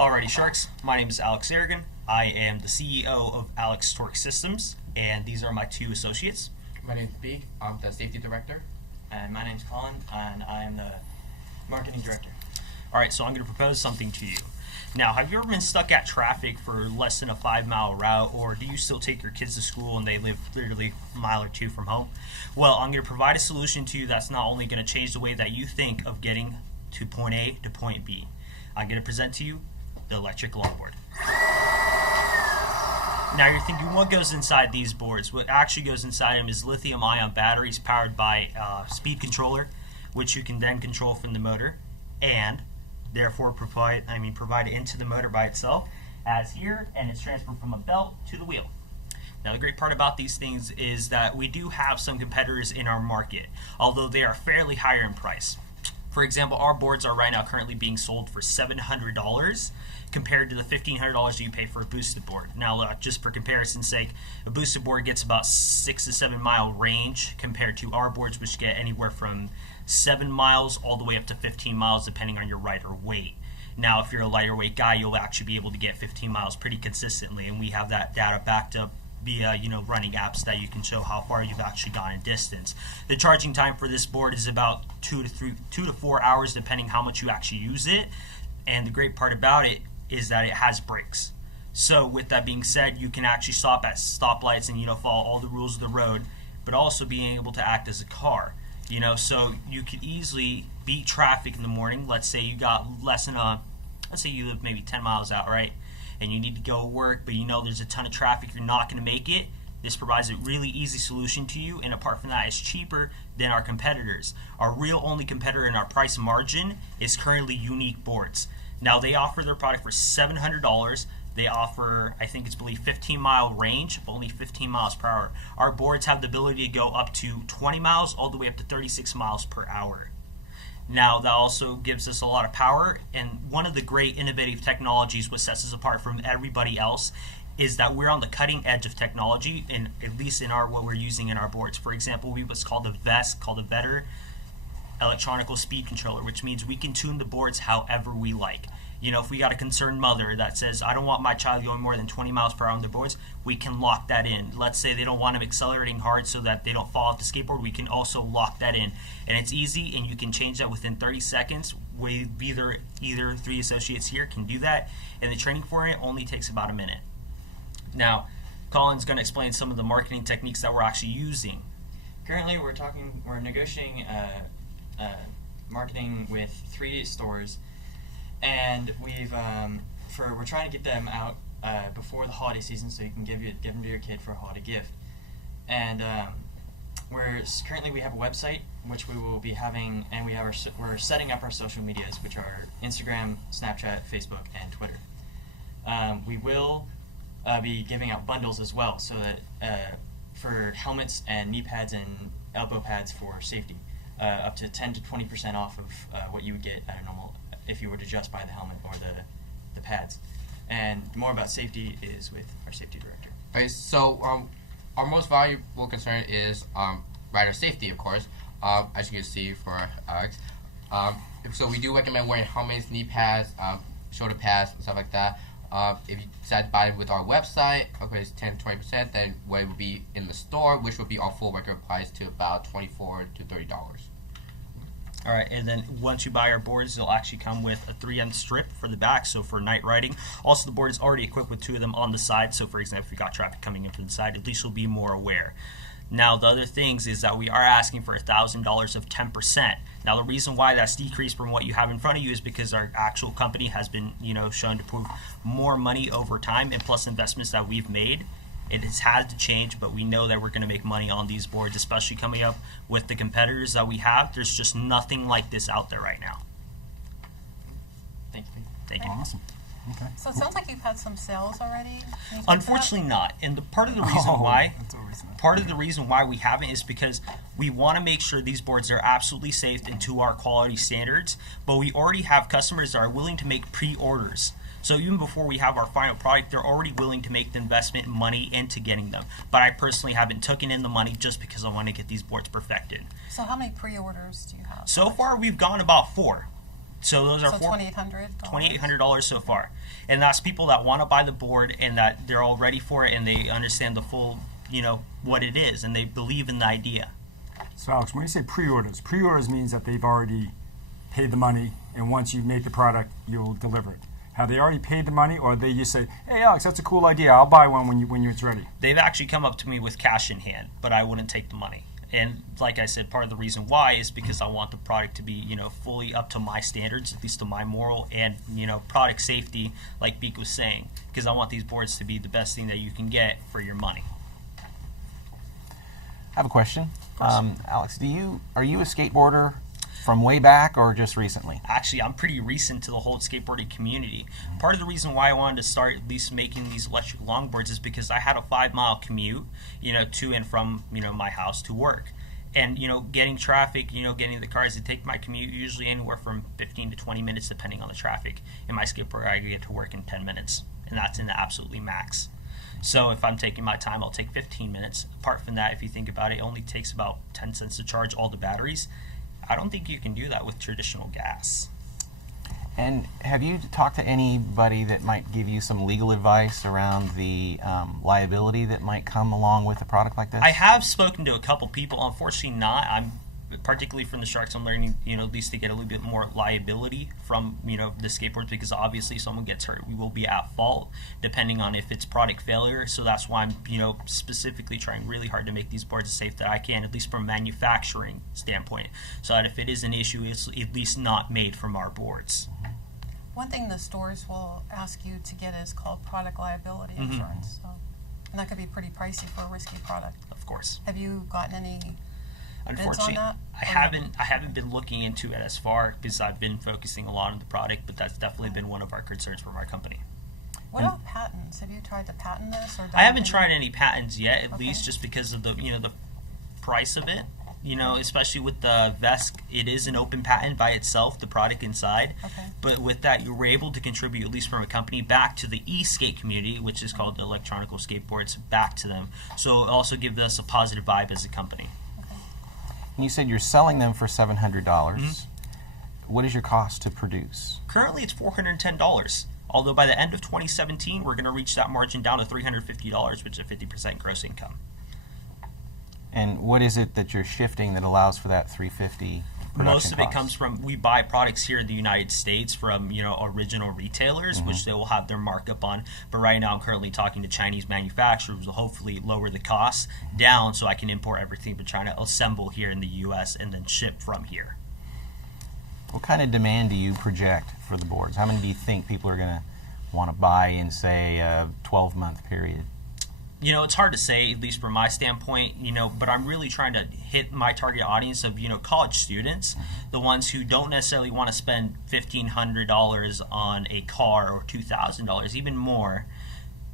Alrighty, Sharks. My name is Alex Aragon. I am the CEO of Alex Torque Systems, and these are my two associates. My name is B. I'm the Safety Director. And my name's Colin, and I am the Marketing Director. Alright, so I'm going to propose something to you. Now, have you ever been stuck at traffic for less than a 5-mile route, or do you still take your kids to school and they live literally a mile or two from home? Well, I'm going to provide a solution to you that's not only going to change the way that you think of getting to point A to point B. I'm going to present to you the electric longboard. Now you're thinking, what goes inside these boards? What actually goes inside them is lithium-ion batteries powered by a speed controller, which you can then control from the motor, and therefore provide it into the motor by itself, as here, and it's transferred from a belt to the wheel. Now the great part about these things is that we do have some competitors in our market, although they are fairly higher in price. For example, our boards are right now currently being sold for $700 compared to the $1,500 you pay for a boosted board. Now, just for comparison's sake, a boosted board gets about 6 to 7 mile range compared to our boards, which get anywhere from 7 miles all the way up to 15 miles depending on your rider weight. Now, if you're a lighter weight guy, you'll actually be able to get 15 miles pretty consistently, and we have that data backed up via running apps that you can show how far you've actually gone in distance. The charging time for this board is about 2 to 4 hours depending how much you actually use it, and the great part about it is that it has brakes. So with that being said, you can actually stop at stoplights and follow all the rules of the road, but also being able to act as a car. So you could easily beat traffic in the morning. Let's say you got let's say you live maybe 10 miles out, right? And you need to go to work, but there's a ton of traffic, you're not going to make it. This provides a really easy solution to you, and apart from that, it's cheaper than our competitors. Our real only competitor in our price margin is currently Unique Boards. Now, they offer their product for $700. They offer, I think it's 15-mile range, but only 15 miles per hour. Our boards have the ability to go up to 20 miles all the way up to 36 miles per hour. Now, that also gives us a lot of power, and one of the great innovative technologies what sets us apart from everybody else is that we're on the cutting edge of technology, and at least in what we're using in our boards. For example, we have what's called a VESC, called a Better Electronical Speed Controller, which means we can tune the boards however we like. If we got a concerned mother that says, I don't want my child going more than 20 miles per hour on their boards, we can lock that in. Let's say they don't want them accelerating hard so that they don't fall off the skateboard, we can also lock that in. And it's easy, and you can change that within 30 seconds. Either 3 associates here can do that, and the training for it only takes about a minute. Now, Colin's going to explain some of the marketing techniques that we're actually using. Currently, we're negotiating marketing with 3 stores, and we're trying to get them out before the holiday season, so you can give them to your kid for a holiday gift. And currently we have a website which we will be having, and we're setting up our social medias, which are Instagram, Snapchat, Facebook, and Twitter. We will be giving out bundles as well, so that for helmets and knee pads and elbow pads for safety, up to 10 to 20% off of what you would get at a normal if you were to just buy the helmet or the pads. And more about safety is with our safety director. Okay, so our most valuable concern is rider safety, of course, as you can see for Alex. So we do recommend wearing helmets, knee pads, shoulder pads, and stuff like that. If you decide to buy it with our website, okay, it's 10 to 20%, then what it would be in the store, which would be our full record price to about $24 to $30. Alright, and then once you buy our boards, they'll actually come with a 3M strip for the back, so for night riding. Also, the board is already equipped with 2 of them on the side, so for example, if you got traffic coming in from the side, at least you'll be more aware. Now, the other things is that we are asking for $1,000 of 10%. Now, the reason why that's decreased from what you have in front of you is because our actual company has been, shown to prove more money over time, and plus investments that we've made. It has had to change, but we know that we're going to make money on these boards, especially coming up with the competitors that we have. There's just nothing like this out there right now. Thank you. Thank you. Awesome. Okay. So it sounds like you've had some sales already. Unfortunately not. And part of the reason why we haven't is because we want to make sure these boards are absolutely safe and to our quality standards, but we already have customers that are willing to make pre-orders. So even before we have our final product, they're already willing to make the investment money into getting them. But I personally haven't taken in the money just because I want to get these boards perfected. So how many pre-orders do you have? So far, we've gone about 4. So those are So $2,800. $2,800 so far, and that's people that want to buy the board and that they're all ready for it and they understand the full, what it is and they believe in the idea. So Alex, when you say pre-orders means that they've already paid the money, and once you make the product, you'll deliver it. Have they already paid the money, or they just say, "Hey, Alex, that's a cool idea. I'll buy one when it's ready"? They've actually come up to me with cash in hand, but I wouldn't take the money. And like I said, part of the reason why is because I want the product to be, fully up to my standards, at least to my moral and, product safety, like Beak was saying, because I want these boards to be the best thing that you can get for your money. I have a question. Alex, are you a skateboarder from way back or just recently? Actually, I'm pretty recent to the whole skateboarding community. Part of the reason why I wanted to start at least making these electric longboards is because I had a 5-mile commute, to and from, my house to work. And, getting traffic, getting the cars to take my commute usually anywhere from 15 to 20 minutes depending on the traffic. In my skateboard, I get to work in 10 minutes, and that's in the absolutely max. So if I'm taking my time, I'll take 15 minutes. Apart from that, if you think about it, it only takes about 10 cents to charge all the batteries. I don't think you can do that with traditional gas. And have you talked to anybody that might give you some legal advice around the liability that might come along with a product like this? I have spoken to a couple people. Unfortunately not. I'm particularly from the Sharks, I'm learning, at least to get a little bit more liability from, the skateboards, because obviously if someone gets hurt, we will be at fault depending on if it's product failure. So that's why I'm, specifically trying really hard to make these boards as safe that I can, at least from a manufacturing standpoint, so that if it is an issue, it's at least not made from our boards. One thing the stores will ask you to get is called product liability insurance. So, and that could be pretty pricey for a risky product. Of course. Have you gotten any Unfortunately, bids on that? I haven't been looking into it as far because I've been focusing a lot on the product, but that's definitely been one of our concerns from our company. What about patents? Have you tried to patent this? Or I haven't tried any patents yet, at Okay. least just because of the the price of it. Especially with the vest, it is an open patent by itself, the product inside. Okay. But with that, you were able to contribute, at least from a company, back to the e-skate community, which is called the electronical skateboards, back to them. So it also gives us a positive vibe as a company. And you said you're selling them for $700. What is your cost to produce? Currently, it's $410. Although by the end of 2017, we're going to reach that margin down to $350, which is a 50% gross income. And what is it that you're shifting that allows for that $350 production Most of it cost? comes from, we buy products here in the United States from, original retailers, which they will have their markup on. But right now I'm currently talking to Chinese manufacturers who will hopefully lower the costs down so I can import everything from China, assemble here in the U.S., and then ship from here. What kind of demand do you project for the boards? How many do you think people are going to want to buy in, say, a 12-month period? It's hard to say, at least from my standpoint, but I'm really trying to hit my target audience of, college students, the ones who don't necessarily want to spend $1,500 on a car or $2,000, even more.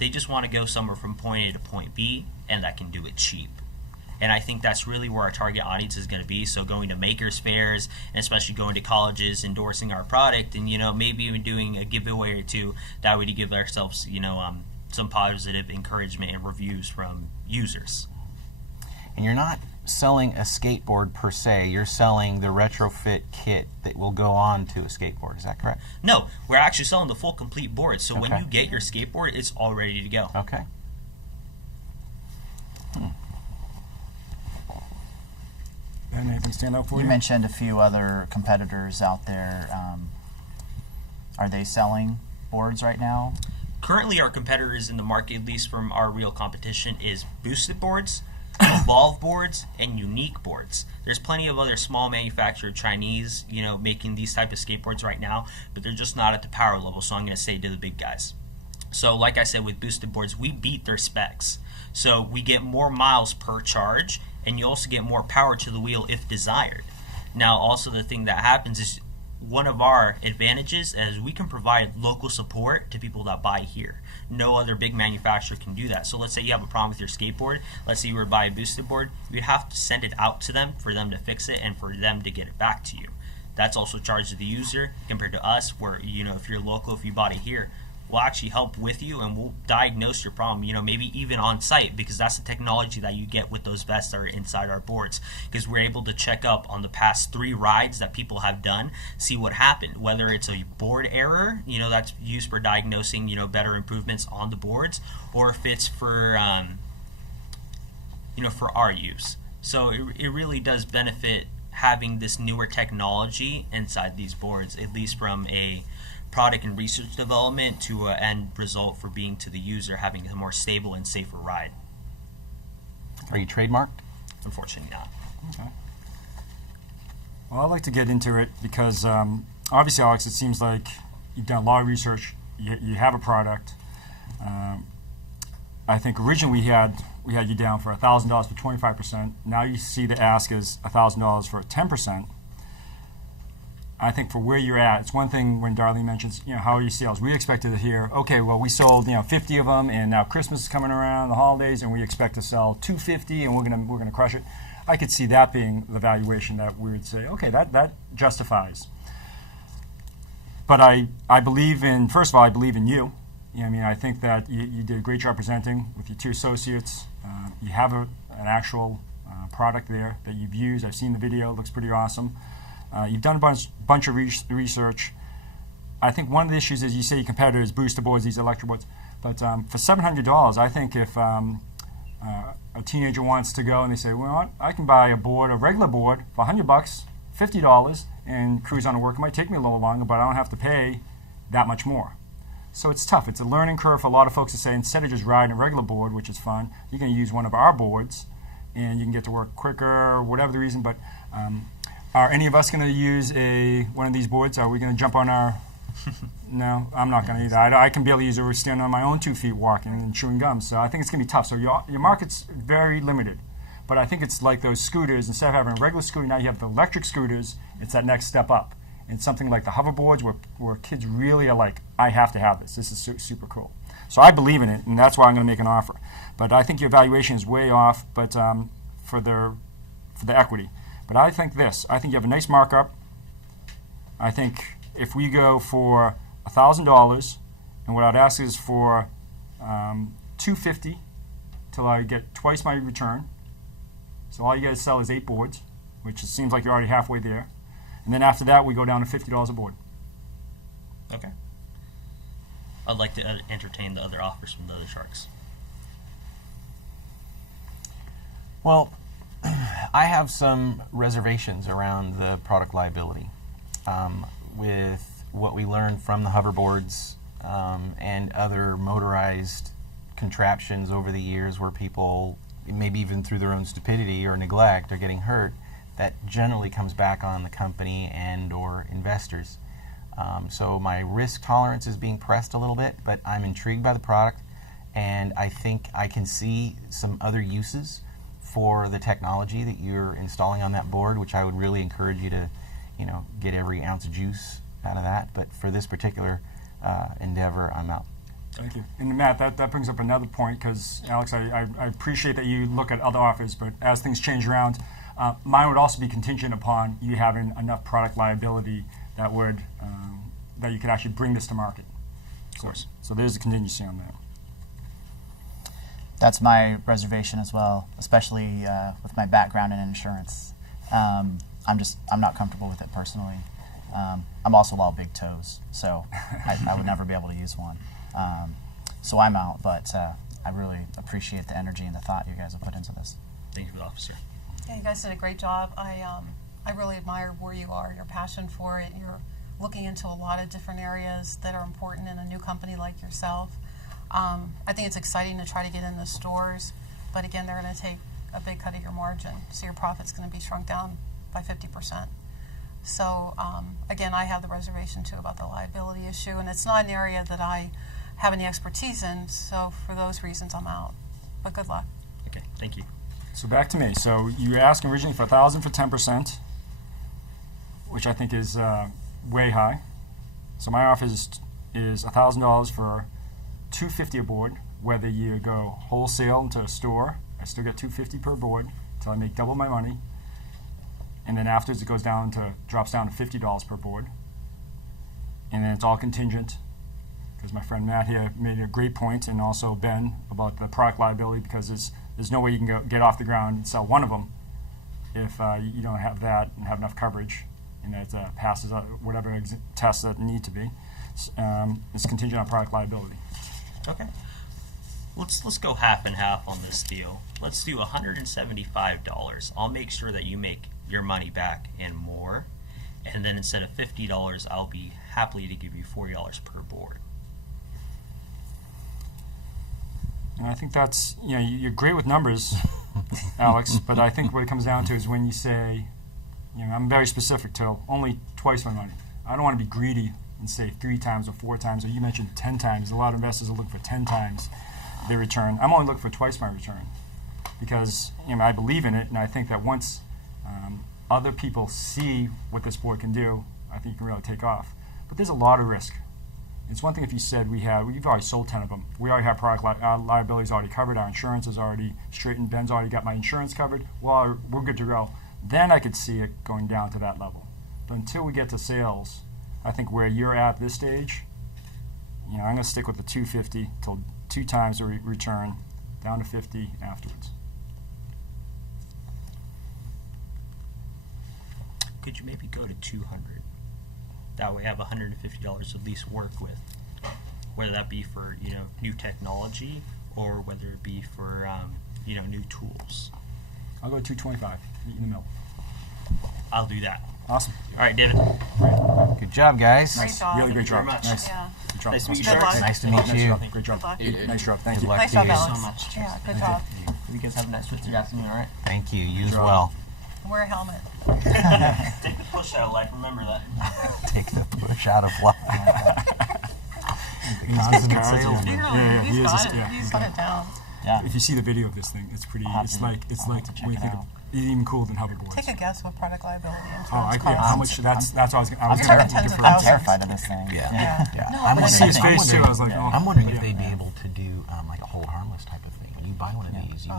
They just want to go somewhere from point A to point B, and that can do it cheap. And I think that's really where our target audience is going to be. So going to makers fairs, and especially going to colleges, endorsing our product, and, maybe even doing a giveaway or two, that way to give ourselves, some positive encouragement and reviews from users. And you're not selling a skateboard per se, you're selling the retrofit kit that will go on to a skateboard, is that correct? No, we're actually selling the full complete board. So when Okay. you get your skateboard, it's all ready to go. Okay. Ben, anything stand out for you? You mentioned a few other competitors out there. Are they selling boards right now? Currently, our competitors in the market, at least from our real competition, is boosted boards, evolve boards, and unique boards. There's plenty of other small manufactured Chinese, making these type of skateboards right now, but they're just not at the power level, so I'm going to say to the big guys. So like I said, with boosted boards, we beat their specs. So we get more miles per charge, and you also get more power to the wheel if desired. Now, also the thing that happens is, one of our advantages is we can provide local support to people that buy here. No other big manufacturer can do that. So let's say you have a problem with your skateboard. Let's say you were to buy a boosted board. You'd have to send it out to them for them to fix it and for them to get it back to you. That's also charged to the user compared to us where, if you're local, if you bought it here, we'll actually help with you and we'll diagnose your problem, maybe even on site, because that's the technology that you get with those vests that are inside our boards, because we're able to check up on the past 3 rides that people have done, see what happened, whether it's a board error, that's used for diagnosing, better improvements on the boards, or if it's for, for our use. So it really does benefit having this newer technology inside these boards, at least from a product and research development to an end result for being to the user having a more stable and safer ride. Are you trademarked? Unfortunately not. Okay. Well, I'd like to get into it because obviously, Alex, it seems like you've done a lot of research. You have a product. I think originally we had you down for $1,000 for 25%. Now you see the ask is $1,000 for 10%. I think for where you're at, it's one thing when Darlene mentions, how are your sales? We expected to hear, okay, well, we sold, 50 of them, and now Christmas is coming around, the holidays, and we expect to sell 250, and we're gonna crush it. I could see that being the valuation that we would say, okay, that justifies. But I believe in, first of all, I believe in you. I think that you did a great job presenting with your 2 associates. You have an actual product there that you've used. I've seen the video; it looks pretty awesome. You've done a bunch of research. I think one of the issues is you say your competitors booster boards, these electric boards, but for $700, I think if a teenager wants to go and they say, well, I can buy a regular board for $100, $50, and cruise on to work. It might take me a little longer, but I don't have to pay that much more. So it's tough. It's a learning curve for a lot of folks to say, instead of just riding a regular board, which is fun, you're going to use one of our boards, and you can get to work quicker, whatever the reason. But are any of us going to use one of these boards? Are we going to jump on our... No, I'm not going to either. I can barely use it. We're standing on my own 2 feet walking and chewing gum. So I think it's going to be tough. So your market's very limited. But I think it's like those scooters. Instead of having a regular scooter, now you have the electric scooters. It's that next step up. It's something like the hoverboards where kids really are like, I have to have this. This is super cool. So I believe in it, and that's why I'm going to make an offer. But I think your valuation is way off, but for the equity. But I think I think you have a nice markup. I think if we go for $1,000, and what I'd ask is for $250 till I get twice my return. So all you guys sell is 8 boards, which it seems like you're already halfway there. And then after that, we go down to $50 a board. Okay. I'd like to entertain the other offers from the other sharks. Well, I have some reservations around the product liability. With what we learned from the hoverboards and other motorized contraptions over the years where people, maybe even through their own stupidity or neglect, are getting hurt, that generally comes back on the company and or investors. So my risk tolerance is being pressed a little bit, but I'm intrigued by the product, and I think I can see some other uses for the technology that you're installing on that board, which I would really encourage you to, get every ounce of juice out of that. But for this particular endeavor, I'm out. Thank you. And Matt, that brings up another point, because Alex, I appreciate that you look at other offers, but as things change around, mine would also be contingent upon you having enough product liability that would that you could actually bring this to market. Of course. So there's a contingency on that. That's my reservation as well, especially with my background in insurance. I'm not comfortable with it personally. I'm also all big toes, so I would never be able to use one. So I'm out, but I really appreciate the energy and the thought you guys have put into this. Thank you, officer. Yeah, you guys did a great job. I really admire where you are, your passion for it. You're looking into a lot of different areas that are important in a new company like yourself. I think it's exciting to try to get in the stores, but again, they're going to take a big cut of your margin, so your profit's going to be shrunk down by 50%. So again, I have the reservation too about the liability issue, and it's not an area that I have any expertise in, so for those reasons I'm out. But good luck. Okay, thank you. So back to me. So you were asking originally for $1,000 for 10%, which I think is way high. So my offer is $1,000 for $250 a board. Whether you go wholesale into a store, I still get $250 per board until I make double my money, and then afterwards it drops down to $50 per board, and then it's all contingent because my friend Matt here made a great point, and also Ben, about the product liability, because there's no way you can get off the ground and sell one of them if you don't have that and have enough coverage, and that passes whatever tests that need to be. It's contingent on product liability. Okay. Let's go half and half on this deal. Let's do $175. I'll make sure that you make your money back and more. And then instead of $50, I'll be happy to give you $40 per board. And I think that's, you're great with numbers, Alex, but I think what it comes down to is when you say, I'm very specific to only twice my money. I don't want to be greedy and say 3 times or 4 times, or you mentioned 10 times. A lot of investors are looking for 10 times their return. I'm only looking for twice my return because I believe in it, and I think that once other people see what this board can do, I think you can really take off. But there's a lot of risk. It's one thing if you said we've already sold 10 of them. We already have product liabilities already covered. Our insurance is already straightened. Ben's already got my insurance covered. Well, we're good to go. Then I could see it going down to that level. But until we get to sales, I think where you're at this stage, I'm going to stick with the 250 till 2 times the return, down to 50 afterwards. Could you maybe go to 200? That way I have $150 at least work with, whether that be for new technology or whether it be for new tools. I'll go 225 in the middle. I'll do that. Awesome. All right, David. Good job, guys. Great job. Really great job. Very much. Nice. Yeah. Good job. Nice to meet you, Good Sharks. luck. Nice to meet you. Great job. Good luck. Nice job. Thank Good you. luck Nice to job, you. Alex. so much. Yeah, good job. You guys have a nice rest of your afternoon, all right? Thank you. You as job. well. Wear a helmet. Take the push out of life. Remember that. Take the push out of life. He's Constant got cards, sales. yeah. He's he got is. it. Yeah, He's got it down. Yeah. If you see the video of this thing, it's pretty. I'll have It's to- like I'll have to check when you it think out. it's even cooler than hoverboards. Take a guess what product liability insurance How costs. much? That's what I was. I I'm was talking gonna tens of defer. I'm thousands. terrified of this thing. Yeah. Yeah. No, I'm but I it's see his I face think- too. I was like, Yeah. oh. I'm wondering if yeah. they'd be able to do like a hold harmless type of thing. When you buy one of these, you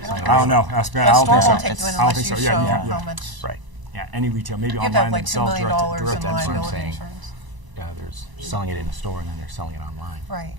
I don't know. Ask Ben. I A don't store think so. won't take you in I don't unless think you so. show Yeah. how much. right. Yeah. Any retail, maybe You have to have online like $2 themselves, million direct in to what I'm liability saying. insurance. There's selling it in the store and then they're selling it online. Right.